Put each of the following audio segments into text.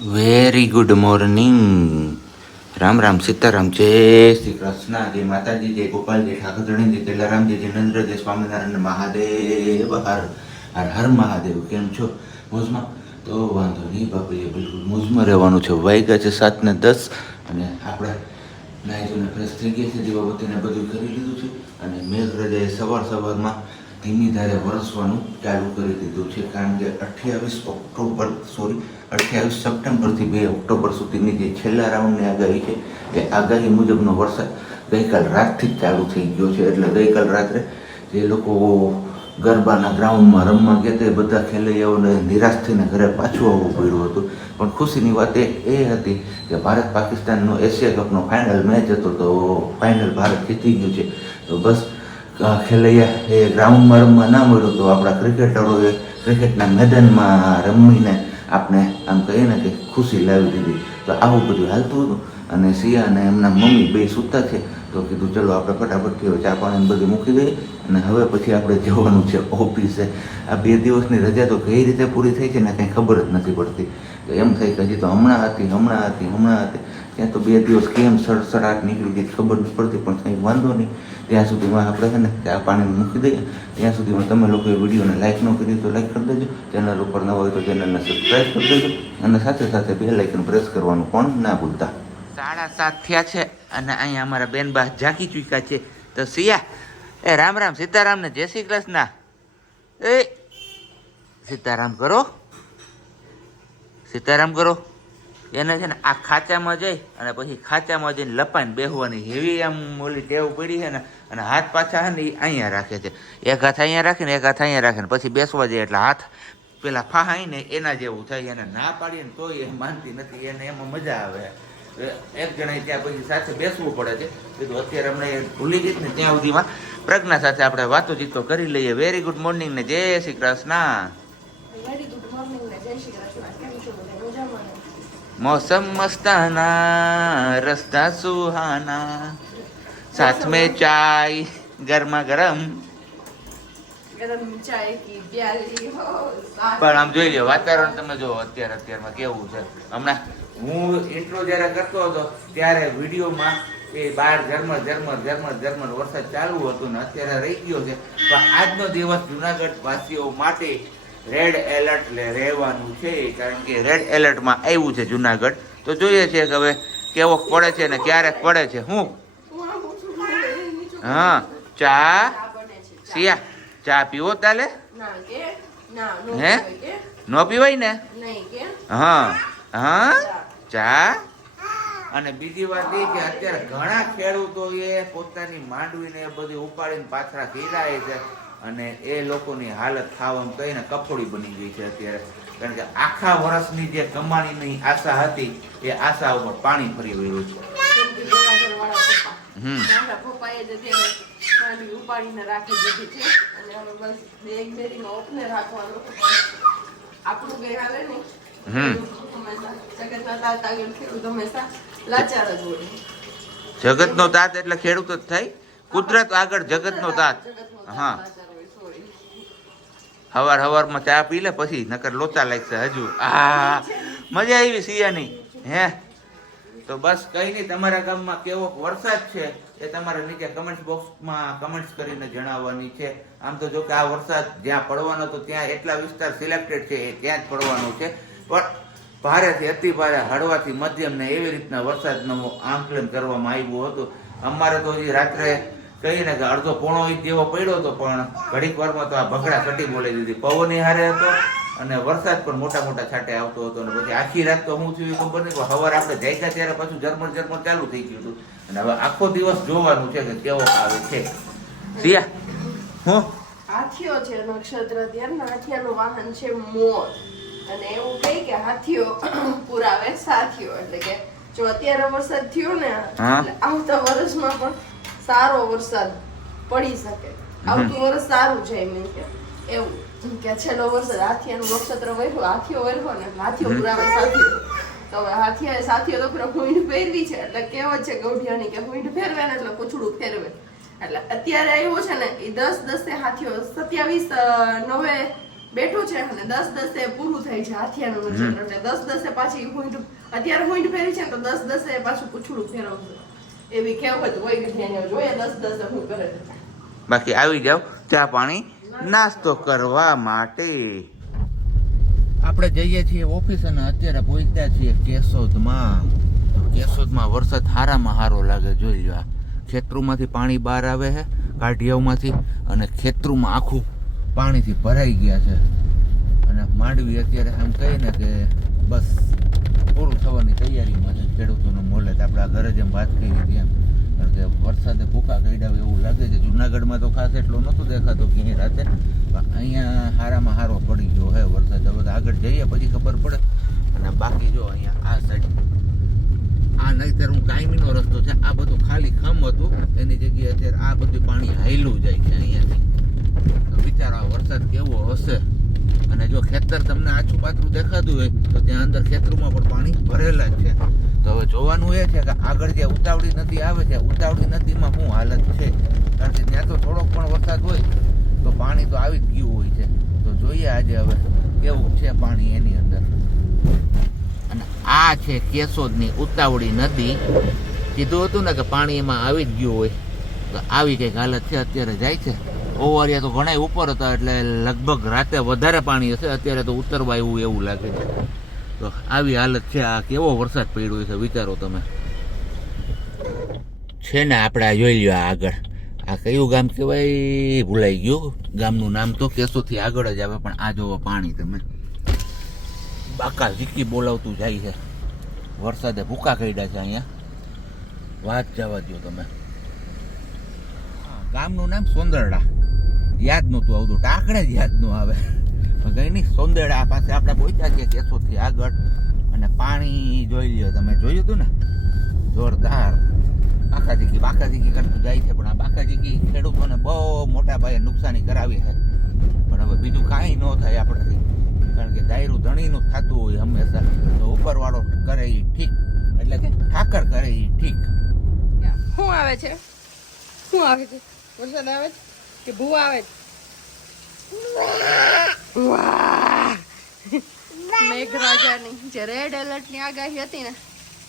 Very good morning Ram Ram, Sitaram. જય શ્રી કૃષ્ણ. જય માતાજી, જય ગોપાલજી ઠાકોરજી જય તેલારામજી જય નરેન્દ્ર, જય સ્વામિનારાયણ, મહાદેવ. હર હર હર મહાદેવ. કેમ છો? મોજમાં? તો વાંધો નહીં બાપુએ બિલકુલ મોજમાં રહેવાનું છે. વાગ્યા છે સાત ને દસ અને આપણે ધોઈને ફ્રેશ થઈ ગયા છે, દીવાબત્તીને બધું કરી લીધું છે અને મેઘરાજાએ સવાર સવારમાં ધીમી ધારે વરસવાનું ચાલુ કરી દીધું છે. કારણ કે અઠ્યાવીસ ઓક્ટોબર સોરી અઠ્યાવીસ સપ્ટેમ્બરથી બે ઓક્ટોબર સુધીની જે છેલ્લા રાઉન્ડની આગાહી છે, એ આગાહી મુજબનો વરસાદ ગઈકાલ રાતથી જ ચાલુ થઈ ગયો છે. એટલે ગઈકાલ રાત્રે જે લોકો ગરબાના ગ્રાઉન્ડમાં રમવા ગયા તે બધા ખેલૈયાઓને નિરાશ થઈને ઘરે પાછું આવવું પડ્યું હતું. પણ ખુશીની વાત એ એ હતી કે ભારત પાકિસ્તાનનો એશિયા કપનો ફાઇનલ મેચ હતો, તો ફાઇનલ ભારત જીતી ગયું છે. તો બસ ખેલૈયા એ ગ્રાઉન્ડમાં રમવા ના મળ્યું તો આપણા ક્રિકેટરોએ ક્રિકેટના મેદાનમાં રમીને આપણે આમ કહીએ ને કે ખુશી લાવી દીધી. તો આવું બધું હાલતું હતું અને સિયા અને એમના મમ્મી બે સૂતા છે તો કીધું, ચલો, આપણે ફટાફટથી ચા પાણી બધું મૂકી દઈએ અને હવે પછી આપણે જવાનું છે ઓફિસે. આ બે દિવસની રજા તો કઈ રીતે પૂરી થઈ છે ને કંઈ ખબર જ નથી પડતી. તો એમ થાય કે હજી તો હમણાં હતી હમણાં હતી હમણાં હતી. ત્યાં તો બે દિવસ કેમ સડસડાટ નીકળી ગઈ, ખબર નથી પડતી, પણ કંઈ વાંધો નહીં. ત્યાં સુધીમાં આપણે છે ને આ પાણી મૂકી દઈએ. ત્યાં સુધીમાં તમે લોકોએ વિડીયોને લાઇક ન કરી તો લાઇક કરી દેજો. ચેનલ ઉપર ન હોય તો ચેનલને સબસ્ક્રાઈબ કરી દેજો. અને સાથે સાથે બે લાઇકન પ્રેસ કરવાનું પણ ના ભૂલતા. સાડા સાત થયા છે અને અહીંયા અમારા બેન બા જાગી ચૂક્યા છે. તો સિયા, એ રામ રામ સીતારામ ને જય શ્રી કૃષ્ણ. એ, સીતારામ કરો. સીતારામ કરો. એને છે ને આ ખાચામાં જઈ અને પછી ખાચામાં જઈને લપાઈને બેહવાની. હેવી આમ ઓલી ટેવ પડી છે ને, અને હાથ પાછા છે ને એ અહીંયા રાખે છે. એક હાથ અહીંયા રાખે ને એક હાથ અહીંયા રાખે ને પછી બેસવા જાય એટલે હાથ પેલા ફાહાઈ ને એના જેવું થાય. એને ના પાડીએ ને તોય એ માનતી નથી. એને એમાં મજા આવે. એક જણા ત્યાં પછી સાથે બેસવું પડે છે. કીધું અત્યારે હમણાં ભૂલી ગઈ ને ત્યાં સુધીમાં. પ્રજ્ઞા સાથે આપણે વાતો ચીતો કરી લઈએ. વેરી ગુડ મોર્નિંગ ને જય Shri Krishna. Very good morning ને જય શ્રી કૃષ્ણ કેમ છો બધા મજામાં ને? मौसम मस्ताना रस्ता सुहाना साथ में चाय गरमा गरम ગરમ ચાય કી પ્યાલી હો સાથ. પણ આમ જોઈ લો વાતાવરણ તમે જો અત્યારે અત્યારમાં કેવું છે હમણાં હું એટલો જ્યારે કરતો હતો ત્યારે વિડીયોમાં એ બહાર ઝરમર ઝરમર ઝરમર ઝરમર વરસાદ ચાલુ હતું ને અત્યારે રહી ગયો છે પણ આજનો દિવસ જુનાગઢ વાસીઓ માટે રેડ એલર્ટ રહેવાનું છે કારણ કે રેડ એલર્ટમાં આવ્યું છે જુનાગઢ તો જોઈએ છીએ કે હવે કેવો પડે છે ને ક્યારેક પડે છે હું હું છું, ચા. સિયા ચા પીવો તાલે હે? ન પીવાય ને હા હા ચા. અને બીજી વાત એ કે અત્યારે ઘણા ખેડૂતો એ પોતાની માંડવીને એ બધી ઉપાડીને પાછળ ઘેરાય છે અને એ લોકોની હાલત થાવ કહીને કફોડી બની ગઈ છે અત્યારે. કારણ કે આખા વર્ષની જે કમાણીની આશા હતી એ આશા ઉપર પાણી ફરી વળ્યું છે. હમ. ઉપાડીને રાખી દીધી છે. અને હવે બસ બે બેરીમાં ઓપને રાખવાનું. આપણું કઈ હાલે નહીં હમ. હંમેશા. તાત એટલે ખેડૂત જ થાય? કુદરત આગળ જગતનો નો તાત હા. હવાર હવારમાં ચા પી લે, પછી નકર લોચા લાગશે હજુ. આ મજા આવી સિયાની હે? તો બસ કઈ નહીં, તમારા ગામમાં કેવો વરસાદ છે એ તમારે નીચે કમેન્ટ બોક્સમાં કમેન્ટ્સ કરીને જણાવવાની છે. આમ તો જો કે આ વરસાદ જ્યાં પડવાનો હતો ત્યાં એટલા વિસ્તાર સિલેક્ટેડ છે એ ત્યાં જ પડવાનો છે. પણ ભારેથી અતિ ભારે હળવાથી મધ્યમ ને એવી રીતના વરસાદનું આંકલન કરવામાં આવ્યું હતું? અમારે તો હજી રાત્રે કહીને કે અડધો પોણો ઇંચ જેવો પડ્યો હતો પણ ઘડીક વારમાં તો આ ભગડા કટી બોલી દીધી. પવન હારે હતો અને વરસાદ પણ મોટા મોટા છાંટે આવતો હતો અને પછી આખી રાત તો હું થયું ખબર નહીં હવાર આપણે જાગ્યા ત્યારે પાછું ઝરમર ઝરમર ચાલુ થઈ ગયું હતું. અને હવે આખો દિવસ જોવાનું છે કે કેવો આવે છે. સિયા. હું. હાથીઓ છે નક્ષત્ર ધ્યાન હાથીયાનું વાહન છે મોર. અને એવું કહે કે હાથીઓ પુરાવે સાથીઓ. એટલે કે જો અત્યારે વરસાદ થયો ને આવતા વર્ષમાં પણ સારો વરસાદ પડી શકે. આવતું વર્ષ સારું છે એમ કે. એવું. કે છેલ્લો વરસાદ હાથિયાનું નક્ષત્ર વર્યું હાથીઓ વર્યો ને હાથીઓ પુરાવે સાથીઓ તો હવે હાથીયાએ સાથીઓ તો પેલો હુંઈડ પહેરવી છે. એટલે કહેવત છે ગૌઢિયાની કે હુંઈડ ફેરવે ને એટલે પૂછડું ફેરવે એટલે અત્યારે આવ્યો છે ને એ દસ દસે હાથીઓ સત્યાવીસ નવે બેઠું છે અને દસ દસે પૂરું થાય છે હાથિયાનું નક્ષત્ર. એટલે દસ દસે પાછી હુંઠ અત્યારે હુંઠ ફેરી છે તો દસ દસે પાછું પૂછડું ફેરવશે એવી કહેવત હોય વિજ્ઞાનીઓ જોઈએ દસ દસે હું કરે બાકી આવી જાવ ચા પાણી નાસ્તો કરવા માટે. આપણે જઈએ છીએ ઓફિસ અને અત્યારે પહોંચ્યા છીએ કેશોદમાં. કેશોદમાં વરસાદ હારામાં હારો લાગે જોઈ લો આ. ખેતરુમાંથી પાણી બહાર આવે છે કાઢિયાઓમાંથી અને ખેતરુમાં આખું પાણીથી ભરાઈ ગયા છે. અને માંડવી અત્યારે આમ કહીને કે બસ. પૂરું થવાની તૈયારીમાં છે. ખેડૂતોનો મોલે આપણા ઘરે જેમ વાત કરી હતી એમ. કે વરસાદે ભૂકા ગઈડાવે એવું લાગે છે. જુનાગઢમાં તો ખાસ એટલો નહોતો દેખાતો ક્યાંય રાતે. પણ અહીંયા હારામાં હારો પડી ગયો હે વરસાદ. હવે આગળ જઈએ પછી ખબર પડે. અને બાકી જો અહીંયા આ સાઈડ આ નહીતર હું કાયમીનો રસ્તો છે. આ બધું ખાલી ખમ હતું. એની જગ્યાએ અત્યારે આ બધું પાણી હાયલું જાય છે અહીંયાથી. વિચારો વરસાદ કેવો હશે? અને જો ખેતર તમને આછું પાતળું દેખાતું હોય, તો ત્યાં અંદર ખેતરોમાં પણ પાણી ભરેલા જ છે. તો હવે જોવાનું એ છે કે આગળ જે ઉતાવળી નદી આવે છે, ઉતાવળી નદીમાં શું હાલત છે? કારણ કે ત્યાં તો થોડોક પણ વરસાદ હોય, તો પાણી તો આવી જ ગયું હોય છે. તો જોઈએ આજે હવે કેવું છે પાણી એની અંદર. અને આ છે કેશોદની ઉતાવળી નદી. કીધું હતું ને કે પાણી એમાં આવી જ ગયું હોય. તો આવી કંઈક હાલત છે, અત્યારે જાય છે. ઓવરિયા તો ઘણા ઉપર હતા એટલે લગભગ રાતે વધારે પાણી હશે. અત્યારે તો ઉતરવા એવું એવું લાગે છે. તો આવી હાલત છે. આ કેવો વરસાદ પડ્યો છે વિચારો તમે? છે ને આપણે આ જોઈ લ્યો આગળ. આ કયું ગામ કહેવાય? ભૂલાઈ ગયું ગામનું નામ તો કેસોથી આગળ જ આવે, પણ આ જોવો પાણી તમે. બાકા ઝીકી બોલાવતું જાય છે. વરસાદે ભૂકા કાઢ્યા છે અહીંયા. વાત જવા દો તમે. ગામનું નામ સોંદરડા. યાદ નહોતું આવતું ટાકડે જ યાદ ન આવે. કઈ નહીં સોંદરડા પાસે આપણે પહોંચ્યા છીએ કેસોથી આગળ. અને પાણી જોઈ લ્યો, તમે જોયું હતું ને? જોરદાર. બાકા જીકી કરતું જાય છે, પણ આ બાકા ખેડૂતોને બહુ મોટા પાયે નુકસાની કરાવી છે. પણ હવે બીજું કાંઈ ન થાય આપણાથી. કારણ કે દાયરું ધણીનું થતું હોય હંમેશા. તો ઉપરવાળો કરે એ ઠીક. એટલે કે ઠાકર કરે એ ઠીક. શું આવે છે? શું આવે છે? વરસાદ આવે છે? કે ભૂ આવે. મેઘરાજાની જે રેડ એલર્ટની આગાહી હતી ને,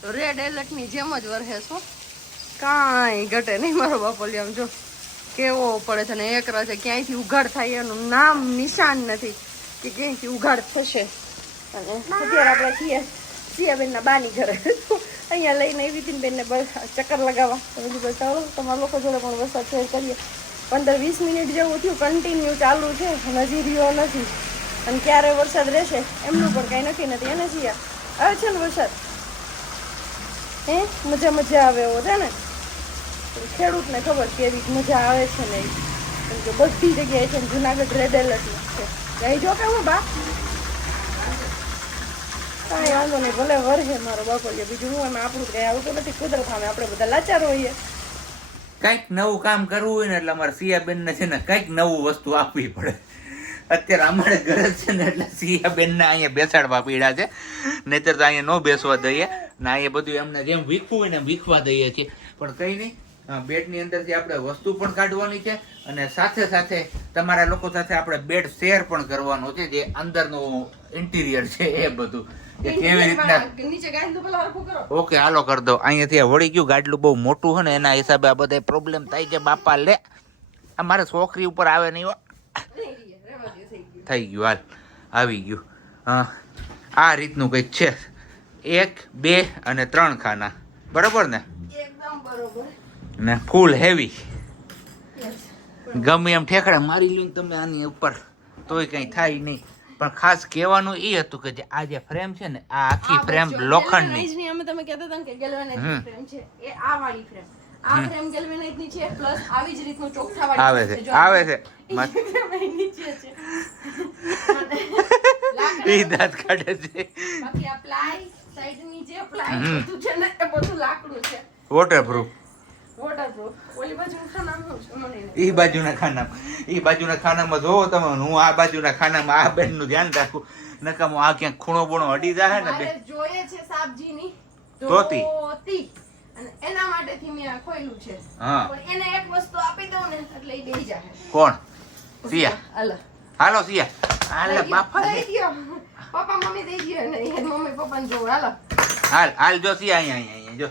તો રેડ એલર્ટની જેમ જ વરહે છો કાંઈ ઘટે નહીં મારો બાપોલી આમ જો. કેવો પડે છે ને, એક રાજા ક્યાંયથી ઉઘાડ થાય એનું નામ નિશાન નથી કે ક્યાંયથી ઉઘાડ થશે. અને અત્યારે આપણે છીએ સિયાબેનના બાની ઘરે. અહીંયા લઈને આવી હતી બેનને ચક્કર લગાવવા. તો બીજું બસ ચાલો, તમારા લોકો જોડે પણ વરસાદ શેર કરીએ. પંદર વીસ મિનિટ જેવું થયું કન્ટિન્યુ ચાલુ છે નજી રહ્યો નથી. અને ક્યારે વરસાદ રહેશે, એમનું પણ કાંઈ નક્કી નથી, એને છીએ આવે છે ને વરસાદ? હે? મજા મજા આવે એવો છે ને? ખેડૂતને ખબર કેવી મજા આવે છે ને એમ કે બધી જગ્યાએ છે જુનાગઢ રેડ એલર્ટ છે. કઈ જો કે હું બા? કાંઈ વાંધો નહીં, ભલે વરહે મારો બાપો બીજું, હું એમાં આપણું કંઈ આવતું નથી, કુદરત સામે આપણે બધા લાચાર હોઈએ. કંઈક નવું કામ કરવું હોય ને એટલે અમારે સિયાબેનને છે ને કંઈક નવું વસ્તુ આપવી પડે. અત્યારે અમારે ઘરે છે ને એટલે સિયાબેનને અહીંયા બેસાડવા પીડા છે. નહીતર તો અહીંયા ન બેસવા દઈએ. ને અહીંયા બધું એમને જેમ વીખવું હોય ને એમ વીખવા દઈએ છીએ. પણ કંઈ નહીં ની બેડની અંદરથી આપણે વસ્તુ પણ કાઢવાની છે અને સાથે સાથે તમારા લોકો સાથે આપણે બેડ શેર પણ કરવાનો છે, જે અંદરનું ઇન્ટિરિયર છે એ બધું. કે કેવી રીતના? ઓકે હાલો કરી દો. અહીંયાથી વળી ગયું ગાડલું બહુ મોટું છે ને એના હિસાબે આ બધા પ્રોબ્લેમ થાય છે બાપા લે. આ મારે છોકરી ઉપર આવે નહીં થઈ ગયું. હાલ આવી ગયું. હા આ રીતનું કંઈક છે. એક બે અને ત્રણ ખાના. બરાબર ને? ને ફૂલ હેવી. ગમે એમ ઠેકડા મારી લ્યો ને તમે આની ઉપર. તોય કંઈ થાય નહીં. પણ ખાસ કહેવાનું એ હતું કે જે આ જે ફ્રેમ છે ને આ આખી ફ્રેમ લોખંડની. અમે તમે કહેતા હતા કે ગેલ્વેનાઇઝ ફ્રેમ છે એ આ વાળી ફ્રેમ આ છે આવી જ રીતનું ચોકઠા વાળી આવે છે આવે છે. નીચે છે. એ દાંત કાઢે છે. બાકી આ ply, side જે ply બધું છે ને એ બધું લાકડું છે. વોટરપ્રૂફ એ બાજુના ખાનામાં. એ બાજુના ખાનામાં જોવો તમે હું આ બાજુના ખાનામાં આ બેનનું ધ્યાન રાખું. નકામો આ ક્યાંક ખૂણો બૂણો અડી જાય ને બે. જોઈએ છે સાબજીની ધોતી. એના માટેથી મેં ખોયલું છે. હા. પણ એને એક વસ્તુ આપી દઉં ને એટલે એ બેહી જાય કોણ? સિયા. હાલો. હાલો સિયા. હાલે બાપા દઈ દ્યો. પપ્પા મમ્મી દઈ દ્યો ને મમ્મી પપ્પાને જો હાલો. હાલ હાલ જો સિયા અહીંયા અહીંયા જો.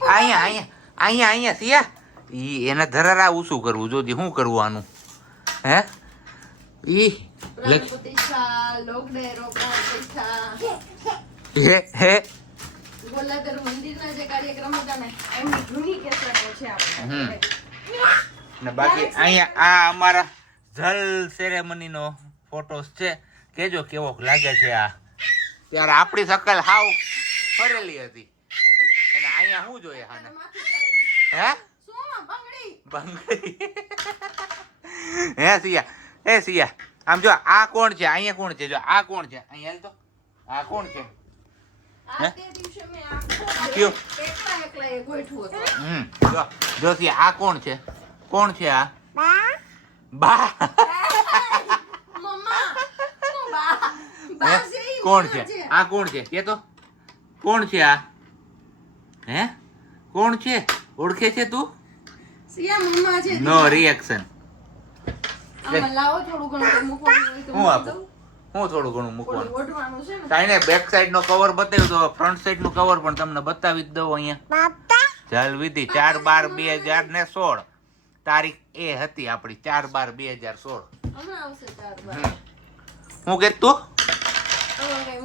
અહીંયા અહીંયા અહીંયા અહીંયા સિયા. ઈ એને ધરારા શું કરવું જોજે શું કરવું આનું? હે? ઈ. હે હે. ગોલાઘર મંદિરના જે કાર્યક્રમ હતા ને એમની જૂની કેસેટો છે આપણે હમ. ને બાકી અહીંયા આ અમારા જલ સેરેમનીનો ફોટોસ છે. કેજો કેવો લાગે છે આ. ત્યારે આપણી શકલ હાવ ફરેલી હતી. અહીંયા શું જોઈએ હાને હે? શું બંગડી. બંગડી? હે સિયા હે સિયા આમ જો આ કોણ છે? અહીંયા કોણ છે? જો આ કોણ છે? અહીંયા તો. આ કોણ છે? આ તે દિવસે મેં આખો કયો? એકલા એકલા એ ગોઠવું હતું. હમ જો જો આ કોણ છે? કોણ છે આ? બા. કોણ છે. આ કોણ છે? કે તો? કોણ છે આ? હે? કોણ છે? ઓળખે છે તું? સિયા મમ્મા છે. નો રિએક્શન આમાં લાવો થોડું ઘણું મૂકવાનું હોય તો હું આપું? હું થોડું ઘણું મૂકવાનું? કાંઈ બેક સાઈડ નો કવર બતાવ્યું તો ફ્રન્ટ સાઈડનું કવર પણ તમને બતાવી જ દઉં અહીંયા. જલ વિધિ ચાર બાર બે હજાર ને સોળ. તારીખ એ હતી આપણી ચાર બાર બે હજાર સોળ. હું કે તું?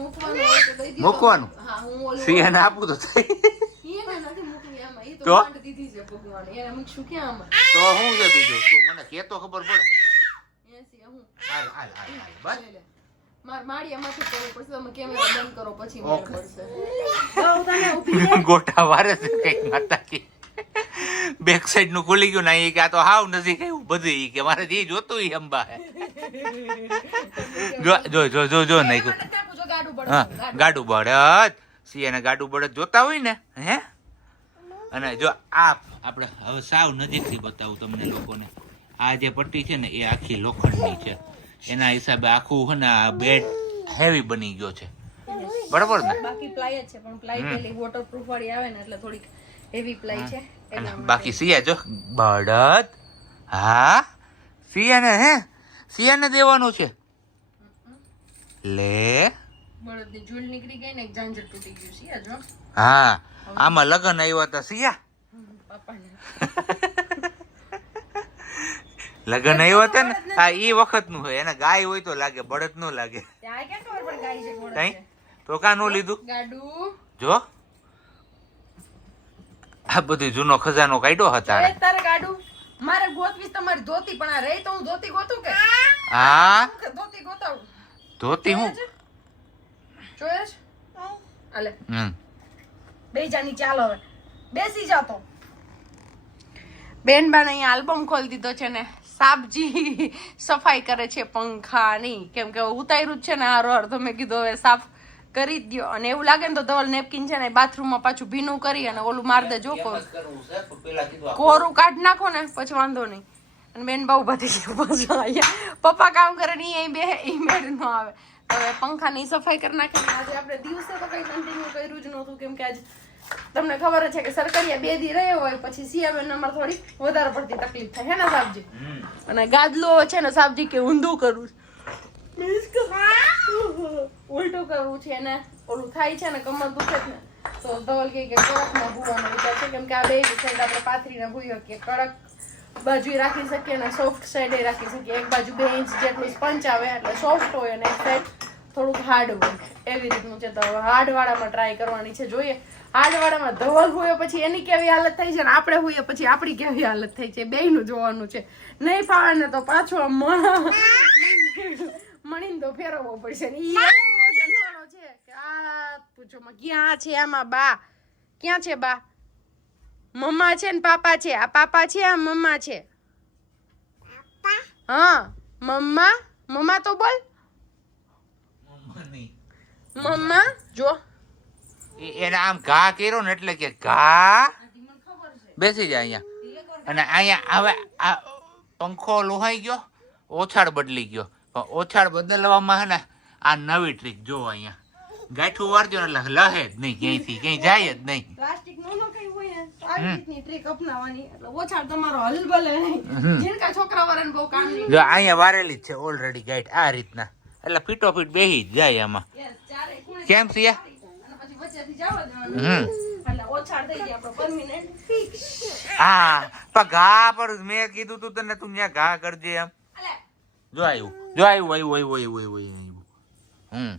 મૂકવાનું હોય તો દઈ દ્યો. મૂકવાનું? હા હું ઓલું સિંહને આપું તો થઈ. તો દીધી છે બીજું તું મને કે તો ખબર પડે. હું. ગોટા વારે છે કંઈક માતાજી. બેક સાઈડનું ખુલી ગયું ને કે આ તો હાવ નથી કયું બધું કે. મારે જે જોતું ઈ અંબા હે જો જો જો જો જો નાખ્યું. હા ગાડું. બળદ. સિંહને ગાડું બળદ જોતા હોય ને હે? અને જો આ આપણે હવે સાવ નજીકથી બતાવું તમને લોકોને. આ જે પટ્ટી છે ને એ આખી લોખંડની છે. એના હિસાબે આખું છે ને આ બેડ હેવી બની ગયો છે. બરાબર ને? બાકી પ્લાય છે પણ પ્લાય પેલી વોટરપ્રૂફ વાળી આવે ને એટલે થોડીક હેવી પ્લાય છે. બાકી સિયા જો બળદ હા સિયાને હે સિયાને દેવાનું છે. લે બળદની ઝૂલ નીકળી ગઈ ને એક ઝાંઝર તૂટી ગયું છે જો હા? આમાં લગન આવ્યા હતા સિયા લગન આવ્યા હતા ને હા એ વખતનું હોય એને ગાય હોય તો લાગે બળદ નો લાગે. તો લીધું? જો. આ બધું જૂનો ખજાનો કાઢ્યો હતા મારે ગોતવી તમારી ધોતી પણ આ રહી તો હું ધોતી ગોતું કે? હા. ધોતી ગોતાવું? ધોતી હું? જોયે છે? આલે. બે જાની ચાલો હવે. બેસી જાઓ તો. બેન બાન અહીંયા આલ્બમ ખોલી દીધો છે ને સાપજી સફાઈ કરે છે પંખાની. કેમ કે ઉતાર્યું જ છે ને હારો હાર તો મેં કીધું હવે સાફ કરી જ દ્યો. અને એવું લાગે ને તો ધવલ નેપકિન છે ને બાથરૂમમાં પાછું ભીનું કરી અને ઓલું માર દે જો કોરું કાઢ નાખો ને પછી વાંધો નહીં. અને બેન બહુ બધી ગયું પાછું અહીંયા. પપ્પા કામ કરે ને અહીં બે ઈ મેળ ન આવે. હવે પંખાની સફાઈ કરી નાખી આજે આપણે દિવસે તો કંઈ કન્ટિન્યુ કર્યું જ નહોતું. કેમ કે આજે તમને ખબર છે કે સરકારિયા બે દી રહ્યો હોય પછી સિયાબેન અમારે થોડી વધારે પડતી તકલીફ થાય. હે ને સાહેબજી અને ગાદલો છે ને સાહેબજી કે ઊંધું કરવું છે. ઉલટું કરવું છે ને ઓલું થાય છે ને કમર દુખે છે ને. તો ધવલ કે કે કડકમાં ભૂવાનો વિચાર છે. કેમ કે આ બે સાઈડ આપણે પાથરીને ભૂયો કે કડક બાજુ રાખી શકીએ અને સોફ્ટ સાઈડે રાખી શકીએ. એક બાજુ બે ઇંચ જેટલું સ્પંચ આવે, એટલે સોફ્ટ હોય અને એક સાઈડ થોડુંક હાર્ડ હોય. એવી રીતનું છે તો હાર્ડવાળામાં ટ્રાય કરવાની છે. જોઈએ, હાર્ડવાળામાં ધવલ હોય પછી એની કેવી હાલત થઈ છે ને આપણે હોઈએ પછી આપણી કેવી હાલત થઈ છે બેયનું જોવાનું છે. નહીં ફાવે ને તો પાછો મણીને તો ફેરવવો પડશે ને. વજનવાળો છે આ પૂછો ક્યાં છે આમાં બા? ક્યાં છે બા? મમ્મા છે ને પાપા છે. આ પાપા છે આ મમ્મા છે. હા મમ્મા મમ્મા તો બોલ. મમ્મા જો. એને આમ ઘા કર્યો ને એટલે કે ઘા બેસી જાય અહીંયા. અને અહીંયા હવે આ પંખો લોહાઈ ગયો ઓછાડ બદલી ગયો. પણ ઓછાડ બદલવામાં હે ને આ નવી ટ્રીક જો અહીંયા. ગાંઠું વારજો એટલે લહે જ નહીં ક્યાંયથી ક્યાંય જાય જ નહીં. જો અહીંયા વારેલી જ છે ઓલરેડી ગાઈડ આ રીતના. એટલે ફીટો ફીટ બેહી જ જાય આમાં. કેમ સિયા? હમ. હા પણ ઘા પર મેં કીધું તું તને તું ત્યાં ઘા કરજે એમ. જો આવ્યું જો આવ્યું આવ્યું આવ્યું આવ્યું આવ્યું હમ.